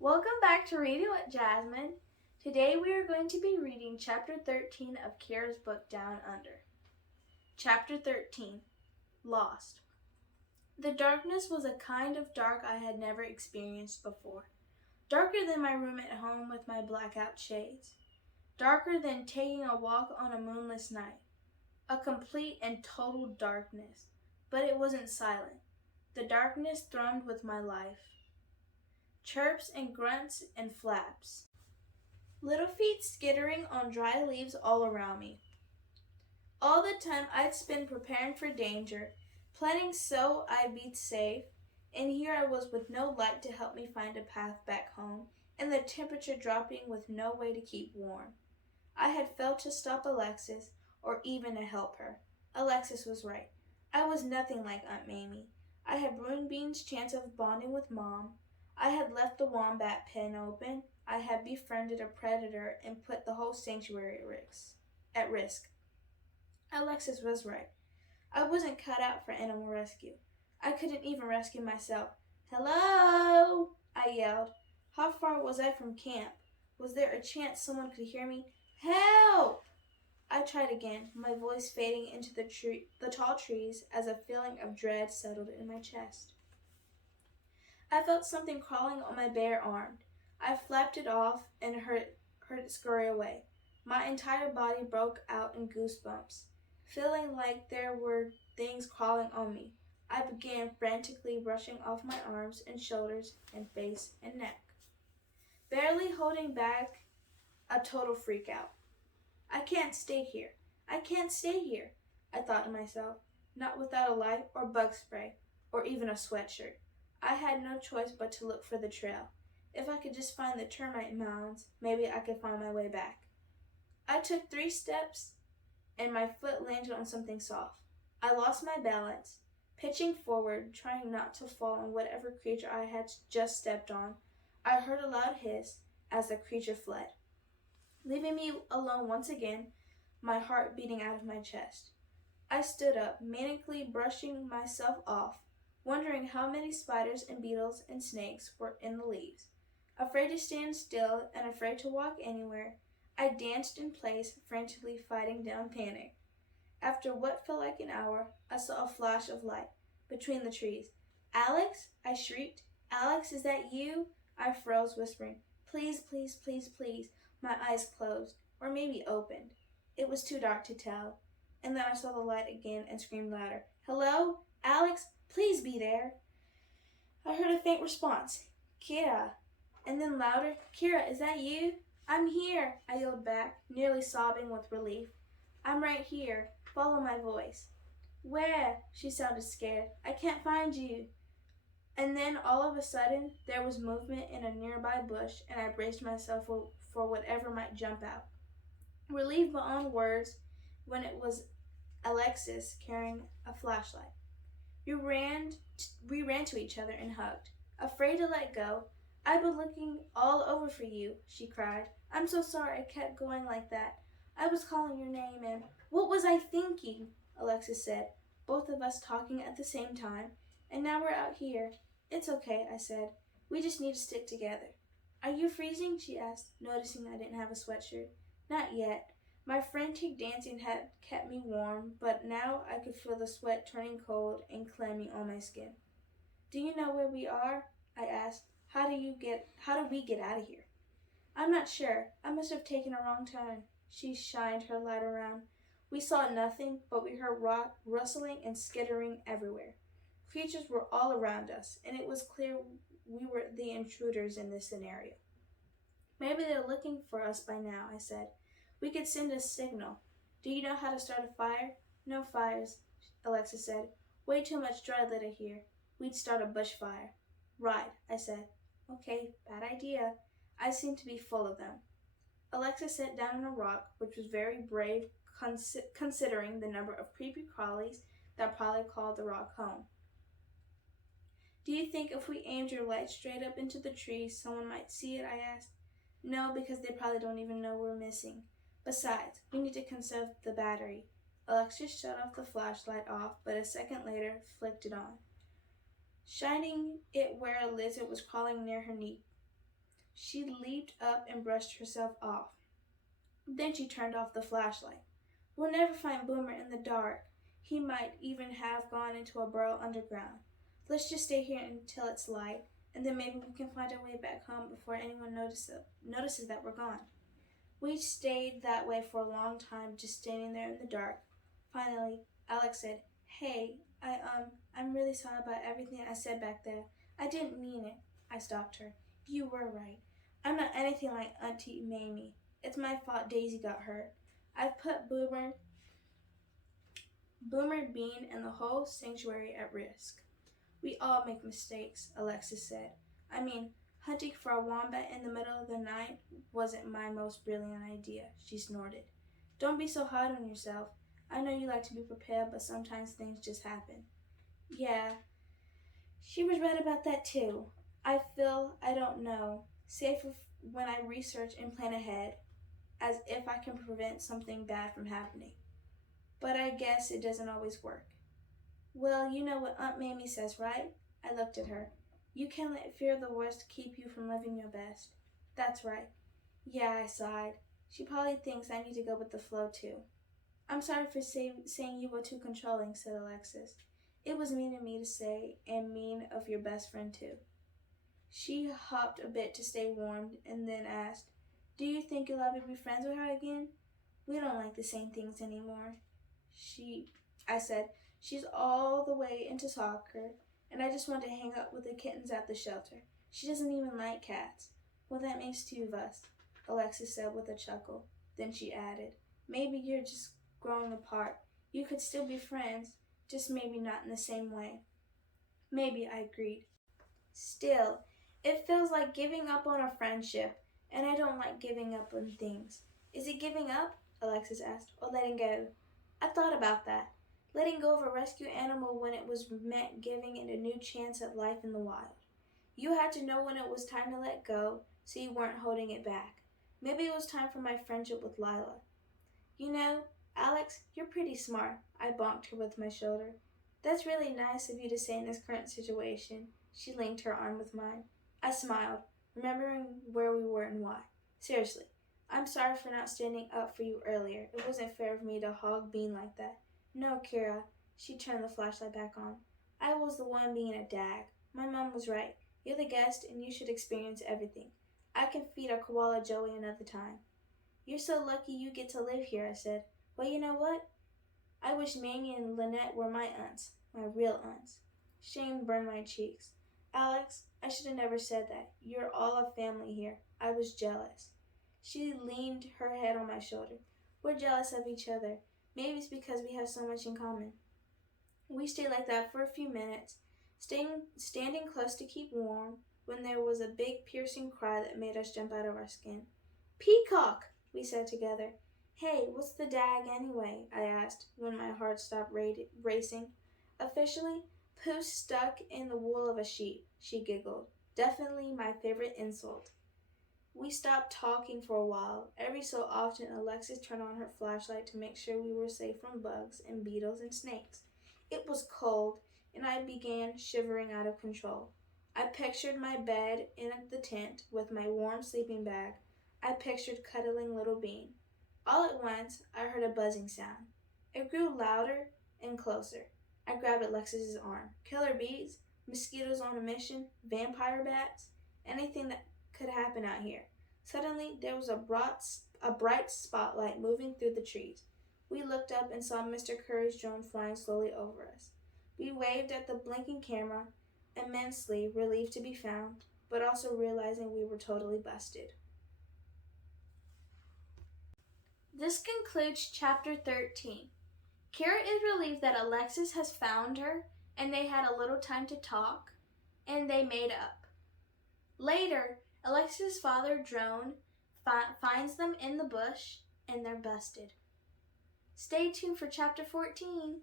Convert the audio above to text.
Welcome back to Reading with Jasmine. Today we are going to be reading Chapter 13 of Kira's book Down Under. Chapter 13 Lost. The darkness was a kind of dark I had never experienced before. Darker than my room at home with my blackout shades. Darker than taking a walk on a moonless night. A complete and total darkness. But it wasn't silent. The darkness thrummed with my life. Chirps and grunts and flaps. Little feet skittering on dry leaves all around me. All the time I'd spent preparing for danger, planning so I'd be safe, and here I was with no light to help me find a path back home, and the temperature dropping with no way to keep warm. I had failed to stop Alexis, or even to help her. Alexis was right. I was nothing like Aunt Mamie. I had ruined Bean's chance of bonding with Mom. I had left the wombat pen open. I had befriended a predator and put the whole sanctuary at risk. Alexis was right. I wasn't cut out for animal rescue. I couldn't even rescue myself. "Hello!" I yelled. How far was I from camp? Was there a chance someone could hear me? "Help!" I tried again, my voice fading into the tall trees as a feeling of dread settled in my chest. I felt something crawling on my bare arm. I flapped it off and heard it scurry away. My entire body broke out in goosebumps, feeling like there were things crawling on me. I began frantically brushing off my arms and shoulders and face and neck, barely holding back a total freak out. I can't stay here. I can't stay here, I thought to myself, not without a light or bug spray or even a sweatshirt. I had no choice but to look for the trail. If I could just find the termite mounds, maybe I could find my way back. I took 3 steps and my foot landed on something soft. I lost my balance, pitching forward, trying not to fall on whatever creature I had just stepped on. I heard a loud hiss as the creature fled, leaving me alone once again, my heart beating out of my chest. I stood up, manically brushing myself off, wondering how many spiders and beetles and snakes were in the leaves. Afraid to stand still and afraid to walk anywhere, I danced in place, frantically fighting down panic. After what felt like an hour, I saw a flash of light between the trees. "Alex?" I shrieked. "Alex, is that you?" I froze, whispering, "Please, please, please, please." My eyes closed, or maybe opened. It was too dark to tell. And then I saw the light again and screamed louder, "Hello? Alex? Please be there." I heard a faint response, "Kira." And then louder, "Kira, is that you?" "I'm here," I yelled back, nearly sobbing with relief. "I'm right here. Follow my voice." "Where?" She sounded scared. "I can't find you." And then all of a sudden, there was movement in a nearby bush, and I braced myself for whatever might jump out. Relieved beyond words when it was Alexis carrying a flashlight. We ran to each other and hugged. Afraid to let go. "I've been looking all over for you," she cried. "I'm so sorry I kept going like that. I was calling your name and—" "What was I thinking?" Alexis said, both of us talking at the same time. "And now we're out here." "It's okay," I said. "We just need to stick together." "Are you freezing?" she asked, noticing I didn't have a sweatshirt. "Not yet. My frantic dancing had kept me warm, but now I could feel the sweat turning cold and clammy on my skin." "Do you know where we are?" I asked. How do we get out of here?" "I'm not sure. I must have taken a wrong turn." She shined her light around. We saw nothing, but we heard rustling and skittering everywhere. Creatures were all around us, and it was clear we were the intruders in this scenario. "Maybe they're looking for us by now," I said. "We could send a signal. Do you know how to start a fire?" "No fires," Alexis said. "Way too much dry litter here. We'd start a bushfire." "Right," I said. "Okay, bad idea. I seem to be full of them." Alexis sat down on a rock, which was very brave considering the number of creepy crawlies that probably called the rock home. "Do you think if we aimed your light straight up into the trees, someone might see it?" I asked. "No, because they probably don't even know we're missing. Besides, we need to conserve the battery." Alexis shut off the flashlight but a second later flicked it on, shining it where a lizard was crawling near her knee. She leaped up and brushed herself off. Then she turned off the flashlight. We'll never find Boomer in the dark. He might even have gone into a burrow underground. Let's just stay here until it's light, and then maybe we can find our way back home before anyone notices that we're gone. We stayed that way for a long time, just standing there in the dark. Finally, Alex said, "Hey, I'm really sorry about everything I said back there. I didn't mean it." I stopped her. "You were right. I'm not anything like Auntie Mamie. It's my fault Daisy got hurt. I've put Boomer, Bean, and the whole sanctuary at risk." "We all make mistakes," Alexis said. "I mean, hunting for a wombat in the middle of the night wasn't my most brilliant idea," she snorted. "Don't be so hard on yourself. I know you like to be prepared, but sometimes things just happen." Yeah, she was right about that too. I don't know, safe when I research and plan ahead, as if I can prevent something bad from happening. But I guess it doesn't always work. "Well, you know what Aunt Mamie says, right?" I looked at her. "You can't let fear of the worst keep you from living your best." "That's right." "Yeah," I sighed. "She probably thinks I need to go with the flow too." "I'm sorry for saying you were too controlling," said Alexis. "It was mean of me to say, and mean of your best friend too." She hopped a bit to stay warm, and then asked, "Do you think you'll ever be friends with her again?" "We don't like the same things anymore." I said, "She's all the way into soccer, and I just want to hang out with the kittens at the shelter. She doesn't even like cats." "Well, that makes two of us," Alexis said with a chuckle. Then she added, "Maybe you're just growing apart. You could still be friends, just maybe not in the same way." "Maybe," I agreed. "Still, it feels like giving up on a friendship, and I don't like giving up on things." "Is it giving up," Alexis asked, "or letting go?" I thought about that. Letting go of a rescue animal when it was meant giving it a new chance at life in the wild. You had to know when it was time to let go, so you weren't holding it back. Maybe it was time for my friendship with Lila. "You know, Alex, you're pretty smart," I bonked her with my shoulder. "That's really nice of you to say in this current situation." She linked her arm with mine. I smiled, remembering where we were and why. "Seriously, I'm sorry for not standing up for you earlier. It wasn't fair of me to hog Bean like that." "No, Kira." She turned the flashlight back on. "I was the one being a dag. My mom was right. You're the guest, and you should experience everything. I can feed our koala Joey another time." "You're so lucky you get to live here," I said. "Well, you know what? I wish Mamie and Lynette were my aunts, my real aunts." Shame burned my cheeks. "Alex, I should have never said that. You're all a family here. I was jealous." She leaned her head on my shoulder. "We're jealous of each other. Maybe it's because we have so much in common." We stayed like that for a few minutes, standing close to keep warm, when there was a big piercing cry that made us jump out of our skin. "Peacock!" we said together. "Hey, what's the dag anyway?" I asked, when my heart stopped racing. "Officially, poos stuck in the wool of a sheep," she giggled. "Definitely my favorite insult." We stopped talking for a while. Every so often, Alexis turned on her flashlight to make sure we were safe from bugs and beetles and snakes. It was cold, and I began shivering out of control. I pictured my bed in the tent with my warm sleeping bag. I pictured cuddling little Bean. All at once, I heard a buzzing sound. It grew louder and closer. I grabbed Alexis's arm. Killer bees, mosquitoes on a mission, vampire bats, anything that could happen out here. Suddenly, there was a bright spotlight moving through the trees. We looked up and saw Mr. Curry's drone flying slowly over us. We waved at the blinking camera, immensely relieved to be found, but also realizing we were totally busted. This concludes Chapter 13. Kira is relieved that Alexis has found her, and they had a little time to talk, and they made up. Later, Alexis' father, Drone, finds them in the bush, and they're busted. Stay tuned for Chapter 14.